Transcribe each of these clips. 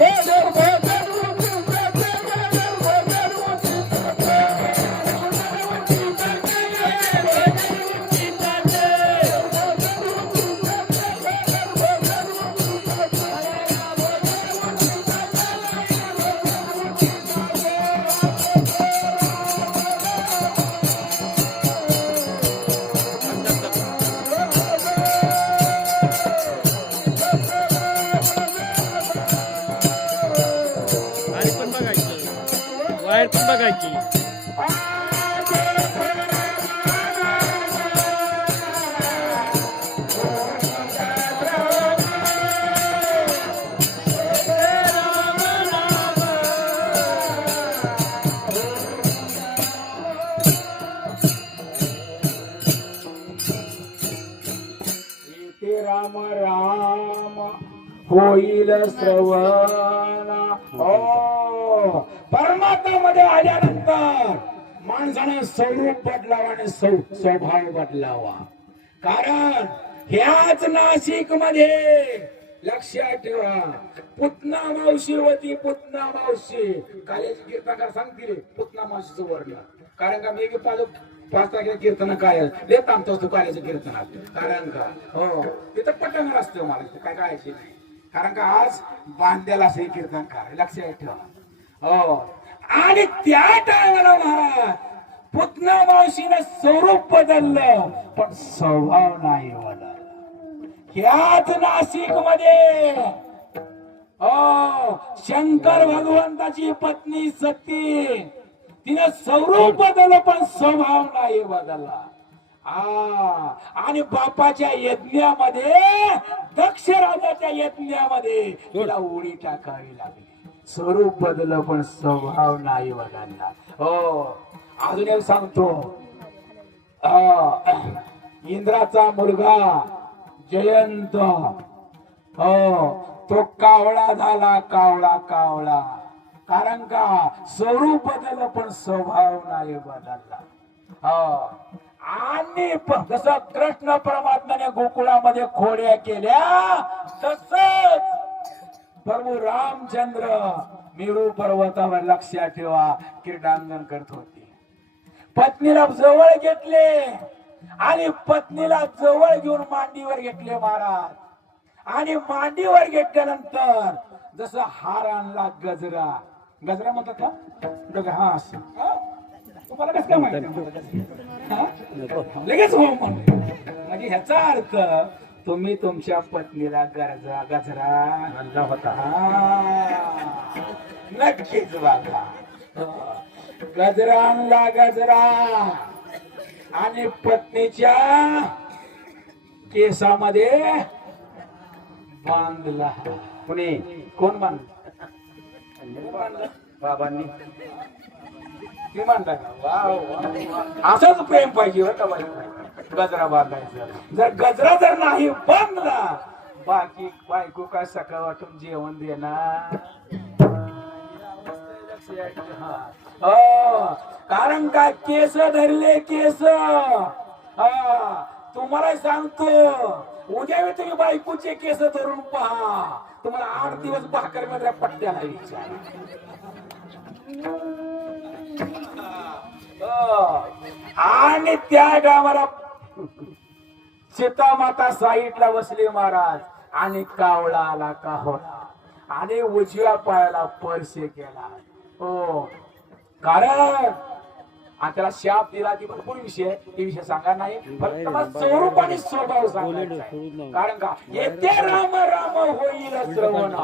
Valeu, valeu! लागायची इथे राम राम होईल श्रवण हो परमात्म्यामध्ये आल्यानंतर माणसानं स्वरूप बदलावा आणि स्वभाव बदलावा. कारण ह्याच नाशिकमध्ये लक्षात ठेवा पुतना मावशी होती पुतना मावशी. काल्याची कीर्तनकार सांगतील पुतना मावशीचं वर्णन कारण का मी पालक पाच तारखेला कीर्तन काय? देत आमचं असतो काल्याच्या कीर्तनात. कारण का? हो. तिथं पटण असतं हो मला काय काय नाही. कारण का आज बांधलेला असे कीर्तनकार. लक्षात ठेवा. हो. आणि त्या टायमाला महाराज पुतना मावशीने हो, स्वरूप बदललं पण स्वभाव नाही बदलला ह्याच नाशिकमध्ये शंकर भगवंताची पत्नी सती तिने स्वरूप बदललं पण स्वभाव नाही बदलला. आ आणि बापाच्या यज्ञामध्ये दक्ष राजाच्या यज्ञामध्ये तिला उडी टाकावी लागली. स्वरूप बदल पण स्वभाव नाही बदलला. हो अजून एक सांगतो. इंद्राचा मुलगा जयंत. हो तो कावळा झाला कावळा कावळा. कारण का? स्वरूप बदल पण स्वभाव नाही बदलला. हो. आणि जस जसं कृष्ण परमात्म्याने गोकुळामध्ये खोड्या केल्या तसंच प्रभू रामचंद्र मेरू पर्वतावर लक्षात ठेवा क्रीडांगण करत होते. पत्नीला जवळ घेतले आणि पत्नीला जवळ घेऊन मांडीवर घेतले महाराज. आणि मांडीवर घेतल्यानंतर जसं हार आणला गजरा. गजरा म्हणतात का? बघा, हा असं. तुम्हाला कसं काय माहिती? लगेच हो म्हणजे ह्याचा अर्थ तुम्ही तुमच्या पत्नीला गरजा गजरा. आणला होता. नक्कीच बघा गजरा आणला गजरा. आणि पत्नीच्या केसामध्ये बांधला कुणी? कोण बांधला बांधला बाबांनी मी बांधला. असंच प्रेम पाहिजे बाई. गजरा बांधायचं. जर गजरा जर नाही बांधला बाकी बायको काय सकाळ वाटून जेवण देणार? हो, कारण का केस धरले केस? हा. तुम्हाला सांगतो उद्या वेळी तुम्ही बायकोचे केस धरून पहा. तुम्हाला आठ दिवस भाकरमध्ये पट्ट्याला विचार. आणि त्या गावाला सीतामाता साईडला बसले महाराज. आणि कावळा आला कावळा. आणि उजव्या पायाला स्पर्श केला हो. कारण आणि त्याला शाप दिला ती भरपूर विषय. ते विषय सांगा नाही. स्वरूप आणि स्वभाव सांगायचा आहे. कारण का? येते राम राम होईल श्रवण.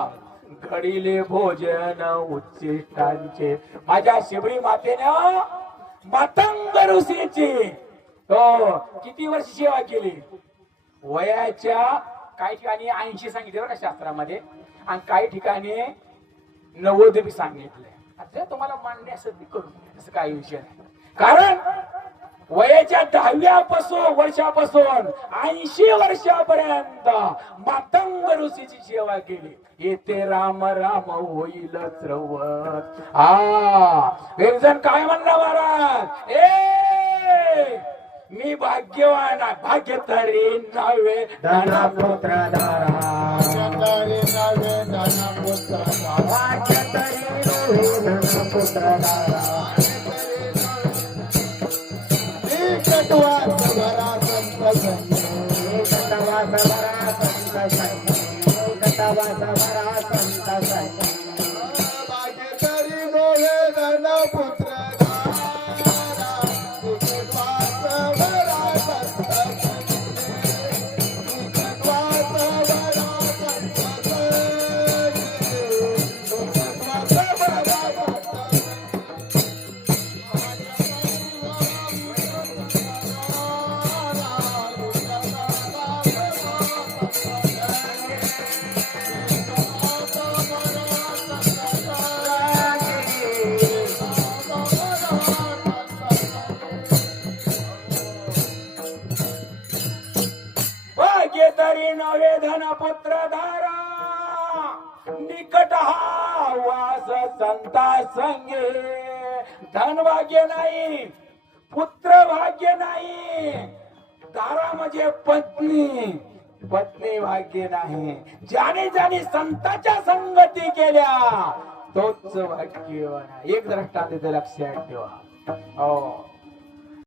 घडीले भोजन उच्चिष्टांचे. माझ्या शिबरी मातेनं मातंग ऋषीची हो. किती वर्ष सेवा केली? वयाच्या काही ठिकाणी ऐंशी सांगितले बरं का शास्त्रामध्ये. आणि काही ठिकाणी नव्वद बी सांगितले. आता तुम्हाला मांडण्यासाठी करू असं काही विषय नाही. कारण वयाच्या दहाव्यापासून वर्षापासून ऐंशी वर्षापर्यंत मातंग ऋषीची सेवा केली. येते राम राम होईल श्रवण हा. एक जण काय म्हणला महाराज? भाग्यवान आहे. भाग्य तरी नव्हे धनपुत्र धारा चंदारी नवे धनपुत्र भाग्य तरी नव्हे धनपुत्र धारा तरी नवे धनपुत्र धारा निकट हा वास संता संगे. धन भाग्य नाही पुत्र भाग्य नाही. तारा म्हणजे पत्नी पत्नी भाग्य नाही. ज्याने ज्याने संताच्या संगती केल्या तोच भाग्यवान एक दृष्टांत तिथे लक्षात ठेवा. हो.